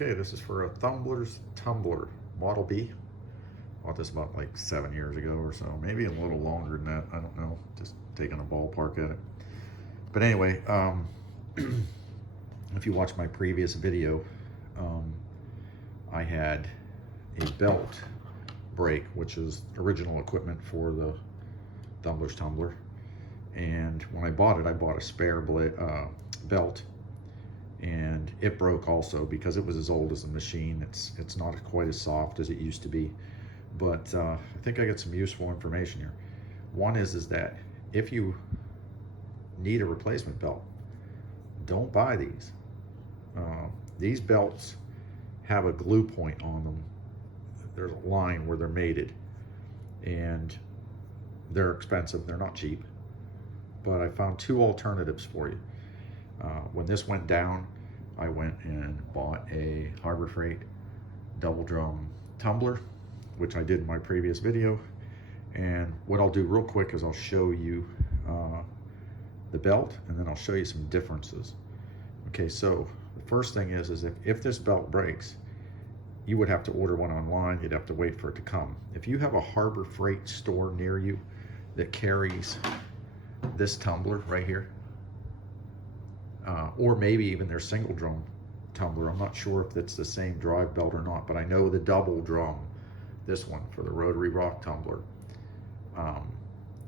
Okay, this is for a Thumblers Tumbler Model B. Bought this about like 7 years ago or so, maybe a little longer than that. I don't know, just taking a ballpark at it. But anyway, if you watch my previous video, I had a belt break, which is original equipment for the Thumblers Tumbler. And when I bought a spare belt, and it broke also because it was as old as the machine. It's not quite as soft as it used to be. But I think I got some useful information here. One is that if you need a replacement belt, don't buy these. These belts have a glue point on them. There's a line where they're mated, and they're expensive. They're not cheap. But I found two alternatives for you. When this went down, I went and bought a Harbor Freight double drum tumbler, which I did in my previous video. And what I'll do real quick is I'll show you the belt, and then I'll show you some differences. Okay, so the first thing is if this belt breaks, you would have to order one online. You'd have to wait for it to come. If you have a Harbor Freight store near you that carries this tumbler right here, or maybe even their single drum tumbler. I'm not sure if it's the same drive belt or not, but I know the double drum, this one for the Rotary rock tumbler,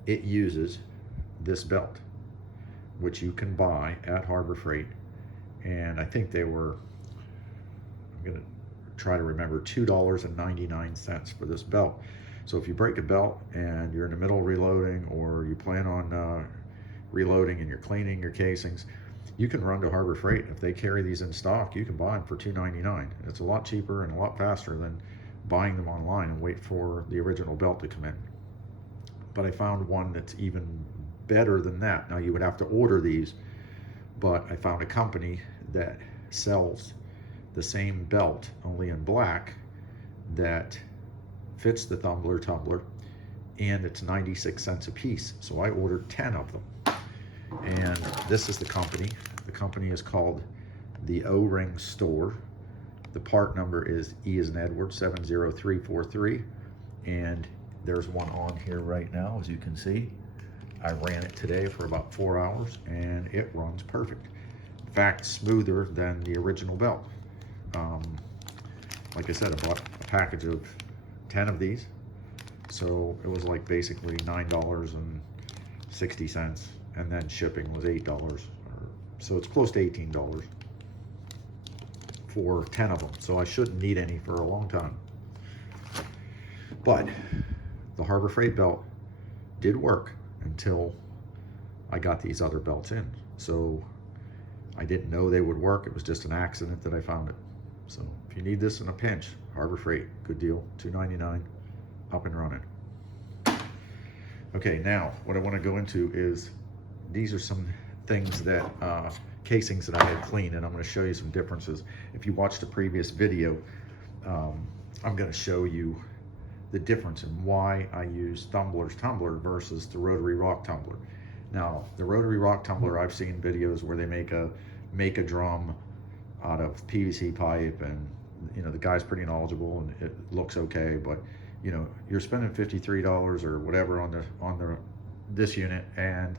it uses this belt, which you can buy at Harbor Freight. And I think they were, I'm gonna try to remember, $2.99 for this belt. So if you break a belt and you're in the middle of reloading, or you plan on reloading and you're cleaning your casings, you can run to Harbor Freight. If they carry these in stock, you can buy them for $2.99. It's a lot cheaper and a lot faster than buying them online and wait for the original belt to come in. But I found one that's even better than that. Now you would have to order these, but I found a company that sells the same belt, only in black, that fits the Thumblers Tumbler, and it's 96 cents a piece. So I ordered 10 of them. And this is the company. The company is called the O-Ring Store. The part number is E as in Edward 70343. And there's one on here right now, as you can see. I ran it today for about 4 hours, and it runs perfect. In fact, smoother than the original belt. Like I said, I bought a package of 10 of these. So it was like basically $9.60. And then shipping was $8, so it's close to $18 for 10 of them. So I shouldn't need any for a long time. But the Harbor Freight belt did work until I got these other belts in. So I didn't know they would work. It was just an accident that I found it. So if you need this in a pinch, Harbor Freight, good deal, $2.99, up and running. Okay, now what I want to go into is, these are some things that, casings that I had cleaned, and I'm going to show you some differences. If you watched the previous video, I'm going to show you the difference in why I use Thumblers Tumbler versus the Rotary rock tumbler. Now, the Rotary rock tumbler, I've seen videos where they make a drum out of PVC pipe, and you know, the guy's pretty knowledgeable and it looks okay, but you know, you're spending $53 or whatever on this unit, and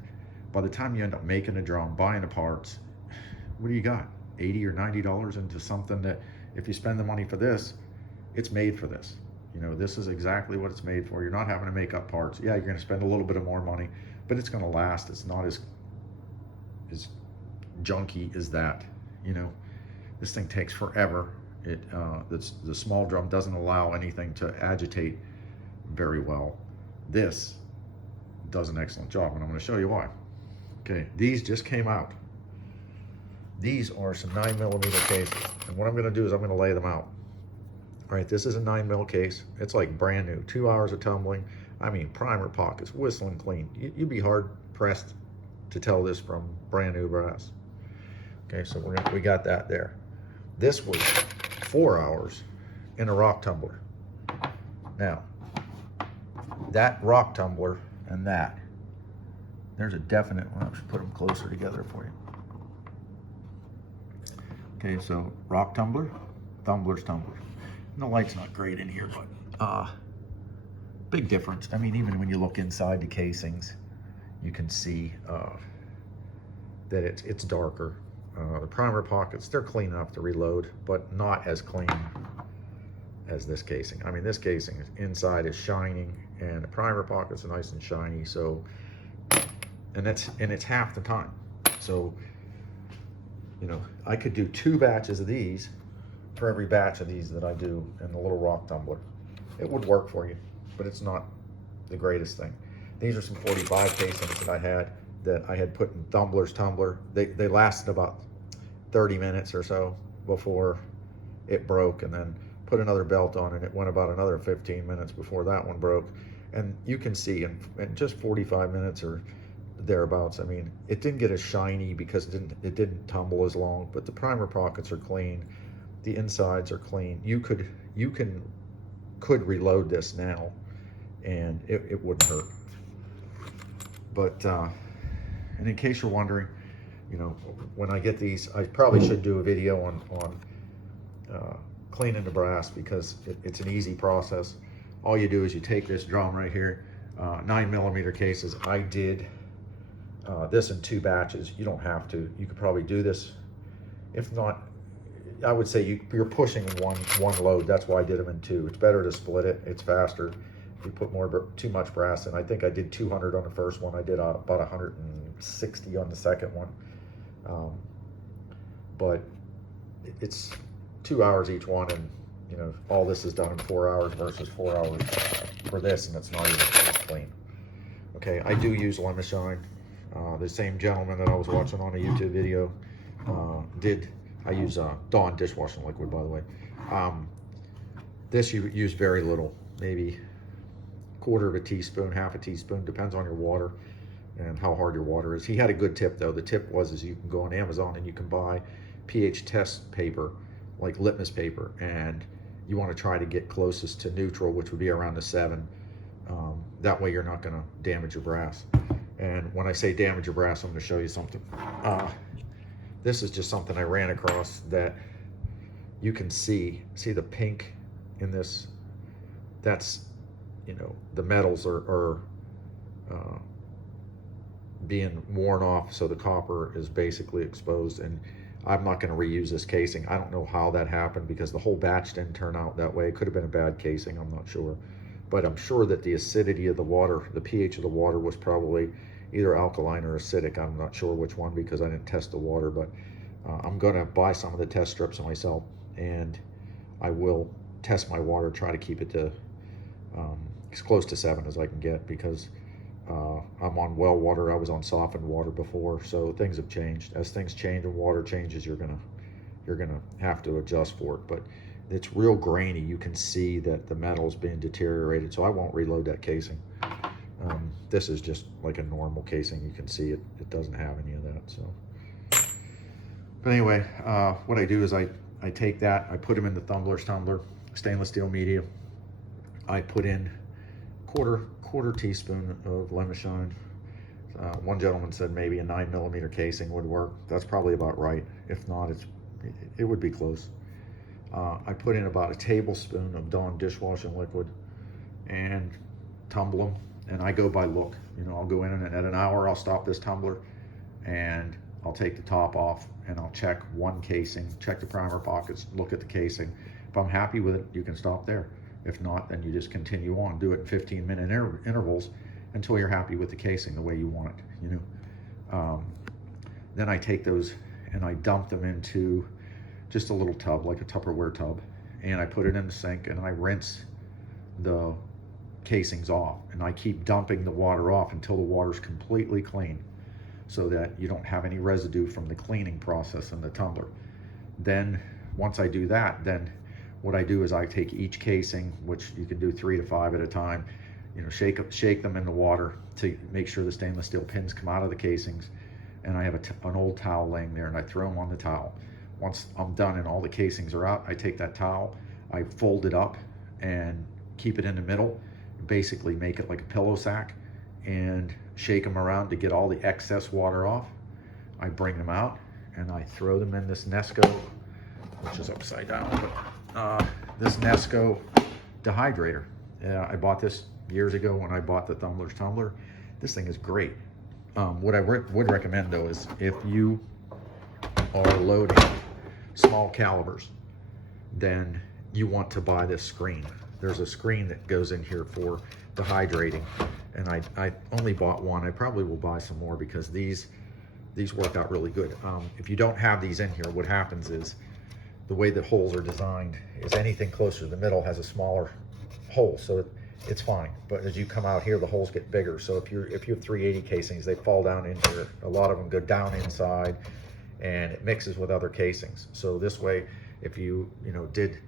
by the time you end up making a drum, buying the parts, what do you got? $80 or $90 into something that, if you spend the money for this, it's made for this. You know, this is exactly what it's made for. You're not having to make up parts. Yeah, you're gonna spend a little bit of more money, but it's gonna last. It's not as junky as that. You know, this thing takes forever. The small drum doesn't allow anything to agitate very well. This does an excellent job, and I'm gonna show you why. Okay, these just came out. These are some 9mm cases. And what I'm gonna do is I'm gonna lay them out. All right, this is a 9mm case. It's like brand new, 2 hours of tumbling. I mean, primer pockets, whistling clean. You'd be hard pressed to tell this from brand new brass. Okay, so we got that there. This was 4 hours in a rock tumbler. Now, that rock tumbler and that, there's a definite, well, I should put them closer together for you. Okay, so rock tumbler, Thumblers Tumbler. And the light's not great in here, but big difference. I mean, even when you look inside the casings, you can see that it's darker. The primer pockets, they're clean enough to reload, but not as clean as this casing. I mean, this casing inside is shining, and the primer pockets are nice and shiny. So, and it's half the time. So, you know, I could do 2 batches of these for every batch of these that I do in the little rock tumbler. It would work for you, but it's not the greatest thing. These are some 45 casings that I had put in Thumblers Tumbler. They lasted about 30 minutes or so before it broke, and then put another belt on, and it went about another 15 minutes before that one broke. And you can see in just 45 minutes or thereabouts, I mean, it didn't get as shiny because it didn't tumble as long, but the primer pockets are clean, the insides are clean. You could reload this now, and it wouldn't hurt. But and in case you're wondering, you know, when I get these, I probably should do a video on cleaning the brass, because it's an easy process. All you do is you take this drum right here, 9mm cases. I did this in 2 batches. You don't have to. You could probably do this. If not, I would say you're pushing one load. That's why I did them in 2. It's better to split it. It's faster. If you put too much brass in. I think I did 200 on the first one. I did about 160 on the second one. But it's 2 hours each one, and you know, all this is done in 4 hours versus 4 hours for this, and it's not even clean. Okay, I do use Lemon Shine. The same gentleman that I was watching on a YouTube video I use Dawn dishwashing liquid, by the way. This you use very little, maybe 1/4 teaspoon, 1/2 teaspoon, depends on your water and how hard your water is. He had a good tip though. The tip is you can go on Amazon and you can buy pH test paper, like litmus paper, and you want to try to get closest to neutral, which would be around a 7. That way you're not going to damage your brass. And when I say damage your brass, I'm going to show you something. This is just something I ran across that you can see the pink in this. That's, you know, the metals are being worn off, so the copper is basically exposed. And I'm not going to reuse this casing. I don't know how that happened, because the whole batch didn't turn out that way. It could have been a bad casing, I'm not sure. But I'm sure that the acidity of the water, the pH of the water, was probably either alkaline or acidic. I'm not sure which one, because I didn't test the water. But I'm going to buy some of the test strips myself, and I will test my water, try to keep it to as close to 7 as I can get, because I'm on well water. I was on softened water before, so things have changed. As things change and water changes, you're gonna have to adjust for it. But it's real grainy. You can see that the metal's being deteriorated, so I won't reload that casing. This is just like a normal casing. You can see it doesn't have any of that. So, but anyway, what I do is I take that, I put them in the Thumblers Tumbler, stainless steel medium. I put in quarter teaspoon of Lemon Shine. One gentleman said maybe a 9mm casing would work. That's probably about right. If not, it would be close. I put in about a tablespoon of Dawn dishwashing liquid and tumble them. And I go by look. You know, I'll go in, and at an hour I'll stop this tumbler and I'll take the top off, and I'll check one casing, check the primer pockets, look at the casing. If I'm happy with it, you can stop there. If not, then you just continue on. Do it in 15-minute intervals until you're happy with the casing the way you want it, you know. Then I take those and I dump them into just a little tub, like a Tupperware tub, and I put it in the sink, and I rinse the casings off, and I keep dumping the water off until the water's completely clean, so that you don't have any residue from the cleaning process in the tumbler. Then once I do that, then what I do is I take each casing, which you can do 3 to 5 at a time, you know, shake them in the water to make sure the stainless steel pins come out of the casings, and I have an old towel laying there, and I throw them on the towel. Once I'm done and all the casings are out, I take that towel, I fold it up and keep it in the middle, basically make it like a pillow sack, and shake them around to get all the excess water off. I bring them out and I throw them in this Nesco which is upside down, but this Nesco dehydrator. I bought this years ago when I bought the Thumblers Tumbler. This thing is great. What I would recommend though is if you are loading small calibers, then you want to buy this screen. There's a screen that goes in here for dehydrating, and I only bought one. I probably will buy some more because these work out really good. If you don't have these in here, what happens is the way the holes are designed is anything closer to the middle has a smaller hole, so it's fine. But as you come out here, the holes get bigger. So if you have 380 casings, they fall down in here. A lot of them go down inside, and it mixes with other casings. So this way, if you did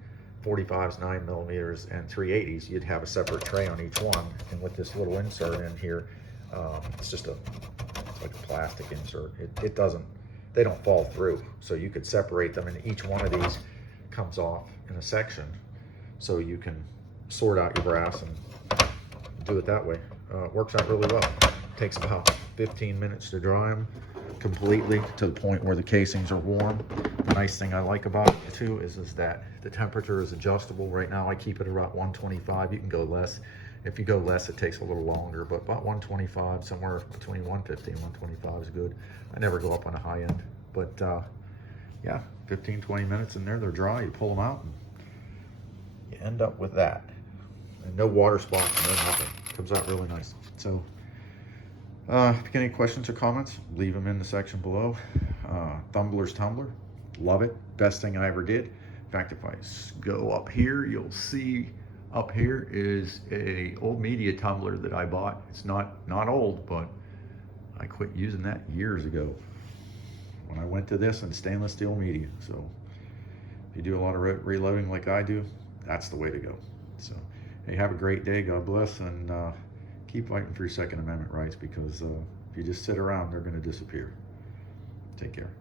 45s, 9mm, and 380s, you'd have a separate tray on each one. And with this little insert in here, it's just like a plastic insert. They don't fall through. So you could separate them, and each one of these comes off in a section, so you can sort out your brass and do it that way. It works out really well. It takes about 15 minutes to dry them completely to the point where the casings are warm. The nice thing I like about it too is that the temperature is adjustable. Right now I keep it around 125. You can go less. If you go less, it takes a little longer, but about 125, somewhere between 150 and 125 is good. I never go up on a high end, but yeah, 15-20 minutes in there, they're dry. You pull them out and you end up with that. And no water spots, no nothing. Comes out really nice. So if you get any questions or comments, leave them in the section below. Thumblers Tumbler, love it. Best thing I ever did. In fact, if I go up here, you'll see up here is a old media tumbler that I bought. It's not old, but I quit using that years ago when I went to this and stainless steel media. So if you do a lot of reloading like I do, that's the way to go. So hey, have a great day. God bless, and keep fighting for your Second Amendment rights, because if you just sit around, they're going to disappear. Take care.